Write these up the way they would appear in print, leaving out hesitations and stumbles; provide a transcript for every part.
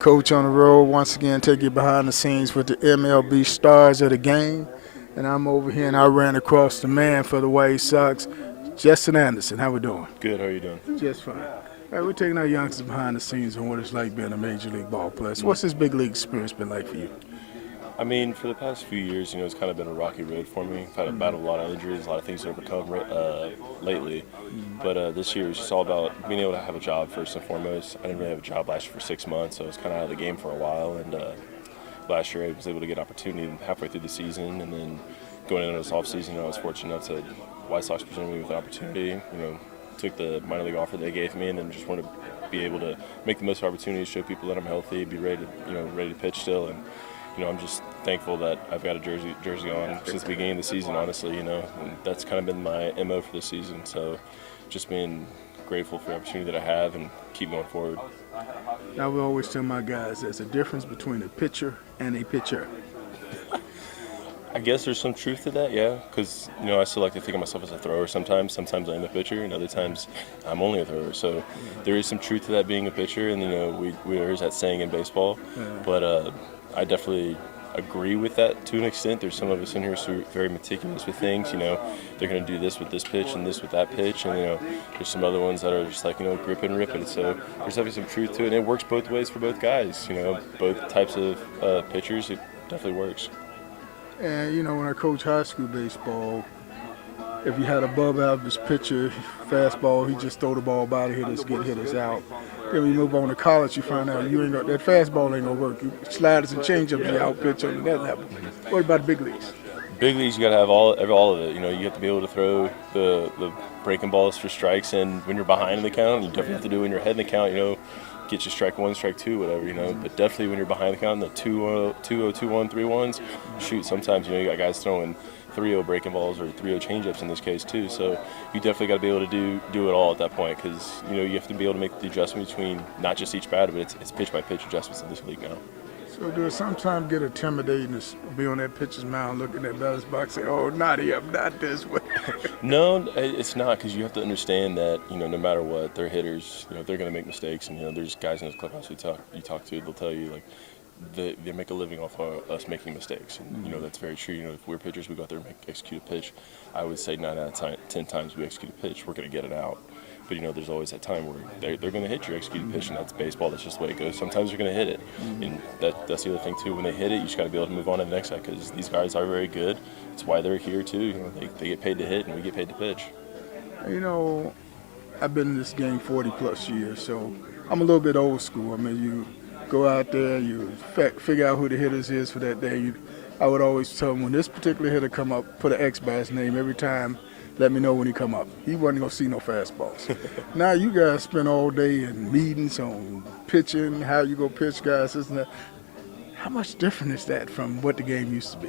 Coach on the road once again, take you behind the scenes with the MLB stars of the game. And I'm over here and I ran across the man for the White Sox, Justin Anderson. How we doing? Good. How are you doing? Just fine. All right, we're taking our youngsters behind the scenes on what it's like being a major league ball player. So what's this big league experience been like for you? I mean, for the past few years, it's kind of been a rocky road for me. I've had to battle a lot of injuries, a lot of things to overcome lately. But this year was just all about being able to have a job first and foremost. I didn't really have a job last year for 6 months, so I was kind of out of the game for a while. And last year I was able to get an opportunity halfway through the season, and then going into this offseason, I was fortunate enough to White Sox presented me with an opportunity. Took the minor league offer they gave me, and then just wanted to be able to make the most of opportunities, show people that I'm healthy, be ready to pitch still. And I'm just thankful that I've got a jersey on since the beginning of the season, honestly, and that's kind of been my MO for this season. So just being grateful for the opportunity that I have and keep going forward. Now, we always tell my guys there's a difference between a pitcher and a pitcher. I guess there's some truth to that, yeah, because, I still like to think of myself as a thrower sometimes. Sometimes I'm a pitcher, and other times I'm only a thrower. So there is some truth to that being a pitcher, and, there's that saying in baseball. Yeah. But I definitely agree with that to an extent. There's some of us in here who are very meticulous with things. They're going to do this with this pitch and this with that pitch, and there's some other ones that are just like grip and rip it. So there's definitely some truth to it, and it works both ways for both guys. Both types of pitchers, it definitely works. And when I coach high school baseball, if you had a above average pitcher, fastball, he just throw the ball by the hitters, get hitters out. Then when you move on to college, you find out that fastball ain't gonna work. Sliders and changeups, you out pitch on that level. What about the big leagues? Big leagues, you got to have all of it. You have to be able to throw the breaking balls for strikes, and when you're behind in the count, you definitely have to do it when you're ahead in the count. Get you strike one, strike two, whatever. But definitely when you're behind the count, the 2-0, 2-0, 2-1, 3-1s, shoot. Sometimes you got guys throwing 3-0 breaking balls or 3-0 changeups in this case too. So you definitely got to be able to do it all at that point, because you have to be able to make the adjustment between not just each batter, but it's pitch by pitch adjustments in this league now. So do it sometimes get intimidating to be on that pitcher's mound looking at batter's box and say, oh, not him, not this way? No, it's not, because you have to understand that, no matter what, they're hitters, they're going to make mistakes. And, there's guys in this clubhouse you talk to, they'll tell you, like, they make a living off of us making mistakes. And, that's very true. If we're pitchers, we go out there and execute a pitch. I would say 9 out of 10 times we execute a pitch, we're going to get it out. But, there's always that time where they're going to hit your executed pitch, and that's baseball. That's just the way it goes. Sometimes they're going to hit it. And that's the other thing, too. When they hit it, you just got to be able to move on to the next guy, because these guys are very good. That's why they're here, too. They get paid to hit, and we get paid to pitch. I've been in this game 40-plus years, so I'm a little bit old school. I mean, you go out there, you figure out who the hitters is for that day. I would always tell them, when this particular hitter come up, put an X by his name every time. Let me know when he come up. He wasn't going to see no fastballs. Now you guys spend all day in meetings on pitching, how you go pitch guys, this and that. How much different is that from what the game used to be?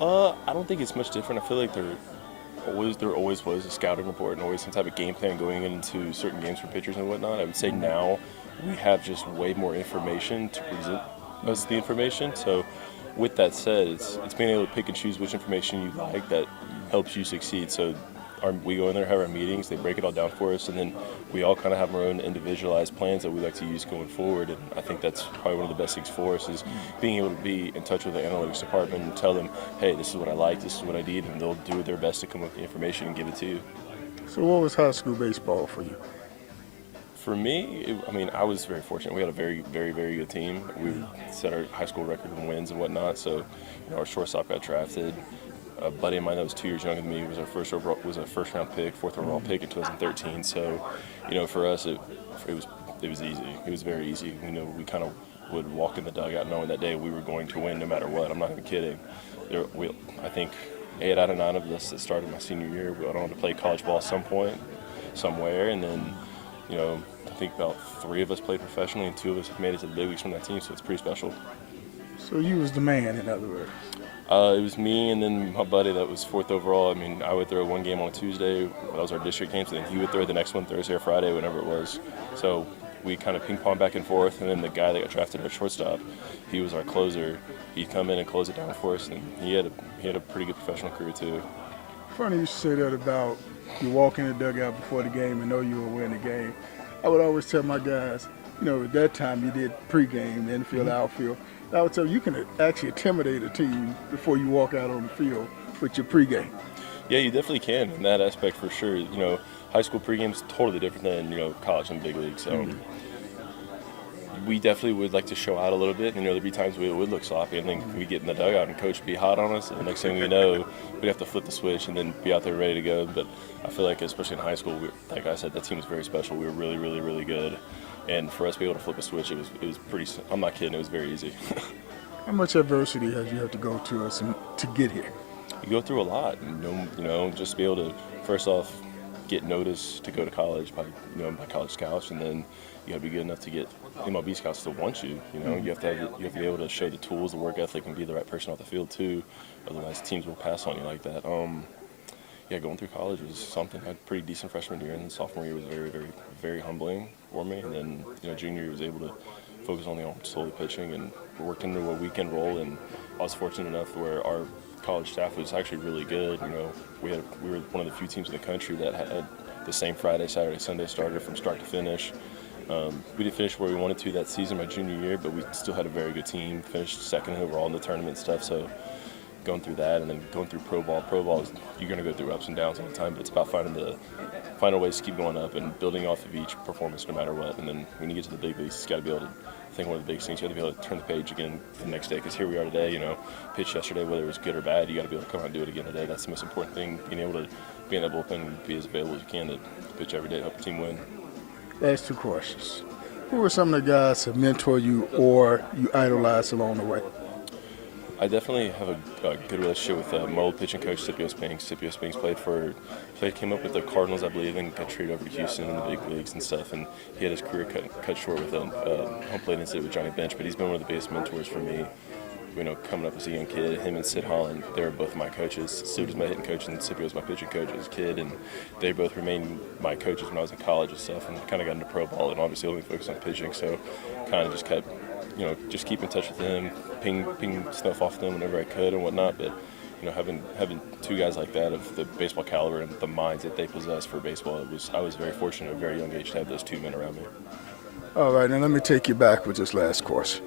I don't think it's much different. I feel like there always was a scouting report and always some type of game plan going into certain games for pitchers and whatnot. I would say now we have just way more information to present us the information. So with that said, it's being able to pick and choose which information you like that helps you succeed. So we go in there, have our meetings, they break it all down for us, and then we all kind of have our own individualized plans that we like to use going forward. And I think that's probably one of the best things for us, is being able to be in touch with the analytics department and tell them, hey, this is what I like, this is what I need, and they'll do their best to come up with the information and give it to you. So what was high school baseball for you? For me, I was very fortunate. We had a very, very, very good team. We set our high school record in wins and whatnot. So, our shortstop got drafted. A buddy of mine that was 2 years younger than me was a first round pick, fourth overall pick in 2013. So, for us, it was easy. It was very easy. We kind of would walk in the dugout knowing that day we were going to win no matter what. I'm not even kidding. I think 8 out of 9 of us that started my senior year went on to play college ball at some point, somewhere, and then, I think about 3 of us played professionally and 2 of us have made it to the big leagues from that team, so it's pretty special. So you was the man, in other words? It was me and then my buddy that was 4th overall. I would throw one game on a Tuesday. That was our district games, and then he would throw the next one Thursday or Friday, whenever it was. So we kind of ping-pong back and forth, and then the guy that got drafted at shortstop, he was our closer. He'd come in and close it down for us, and he had a pretty good professional career, too. Funny you say that about you walk in the dugout before the game and know you will win the game. I would always tell my guys, At that time you did pregame, infield, outfield. I would tell you can actually intimidate a team before you walk out on the field with your pregame. Yeah, you definitely can in that aspect for sure. High school pregame is totally different than college and big league. So we definitely would like to show out a little bit. There'd be times we would look sloppy, and then we get in the dugout and coach would be hot on us, and the next thing we know, we'd have to flip the switch and then be out there ready to go. But I feel like, especially in high school, like I said, that team was very special. We were really, really, really good, and for us to be able to flip a switch, it was pretty. I'm not kidding. It was very easy. How much adversity have you had to go to to get here? You go through a lot. Just to be able to first off get noticed to go to college by college scouts, and then you got to be good enough to get MLB scouts to want you. You have to be able to show the tools, the work ethic, and be the right person off the field too. Otherwise, teams will pass on you like that. Going through college was something. I had a pretty decent freshman year, and sophomore year was very, very, very humbling for me. And then junior year was able to focus only on solely pitching, and worked into a weekend role. And I was fortunate enough where our college staff was actually really good. We were one of the few teams in the country that had the same Friday, Saturday, Sunday starter from start to finish. We didn't finish where we wanted to that season my junior year, but we still had a very good team. Finished second overall in the tournament and stuff. So going through that and then going through pro ball is, you're going to go through ups and downs all the time, but it's about finding ways to keep going up and building off of each performance no matter what. And then when you get to the big leagues, you got to be able to, I think one of the biggest things, you have to be able to turn the page again the next day, because here we are today, pitched yesterday, whether it was good or bad, you got to be able to come out and do it again today. That's the most important thing, being able to be in that bullpen and be as available as you can to pitch every day to help the team win. That's 2 questions. Who are some of the guys that mentor you or you idolize along the way? I definitely have a good relationship with my old pitching coach, Scipio Spinks. Scipio Spinks came up with the Cardinals, I believe, and got traded over to Houston in the big leagues and stuff. And he had his career cut short with a home plate incident with Johnny Bench, but he's been one of the biggest mentors for me. Coming up as a young kid, him and Sid Holland, they were both my coaches. Sid was my hitting coach and Scipio was my pitching coach as a kid, and they both remained my coaches when I was in college and stuff, and kind of got into pro ball and obviously only focused on pitching, so kind of just kept, just keep in touch with them, ping stuff off them whenever I could and whatnot, but having 2 guys like that of the baseball caliber and the minds that they possess for baseball, I was very fortunate at a very young age to have those 2 men around me. All right, now let me take you back with this last question.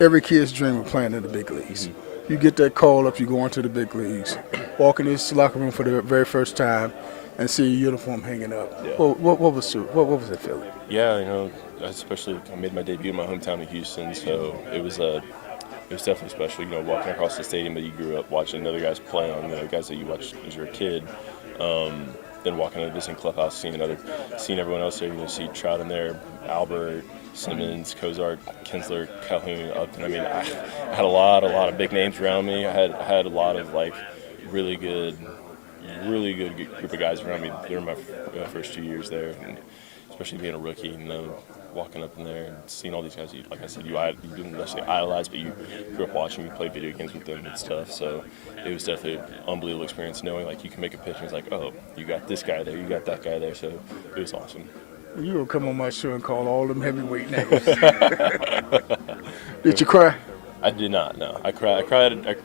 Every kid's dream of playing in the big leagues. You get that call up, you go into the big leagues, walk in this locker room for the very first time, and see your uniform hanging up. Yeah. What was that feeling? Yeah, especially I made my debut in my hometown of Houston, so it was definitely special. Walking across the stadium that you grew up watching other guys play on, guys that you watched as you were a kid. Then walking into the visiting clubhouse, seeing everyone else there. See Trout in there, Albert, Simmons, Cozart, Kinsler, Calhoun, Upton. I had a lot of big names around me. I had a lot of really good group of guys around me during my first 2 years there, and especially being a rookie, walking up in there and seeing all these guys. Like I said, you didn't necessarily idolize, but you grew up watching. You played video games with them and stuff. So it was definitely an unbelievable experience knowing you can make a pitch and it's like, oh, you got this guy there, you got that guy there. So it was awesome. You will come on my show and call all them heavyweight names. Did you cry? I did not. No, I cried.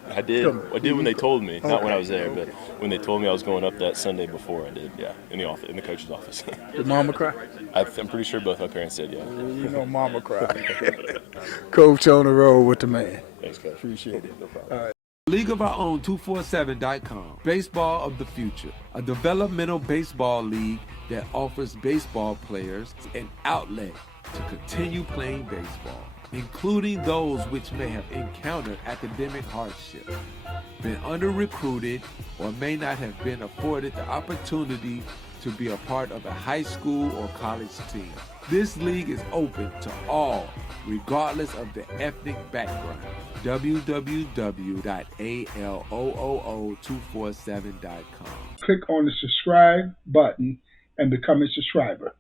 I did when they told me, not when I was there, but when they told me I was going up that Sunday before, I did. Yeah, in the coach's office. Did Mama cry? I'm pretty sure both my parents did. Yeah. Mama cried. Coach on the road with the man. Thanks, Coach. Appreciate it. No problem. All right. League of Our Own 247.com. Baseball of the Future, a developmental baseball league that offers baseball players an outlet to continue playing baseball, including those which may have encountered academic hardship, been under-recruited, or may not have been afforded the opportunity to be a part of a high school or college team. This league is open to all, regardless of their ethnic background. www.aloo247.com. Click on the subscribe button and become a subscriber.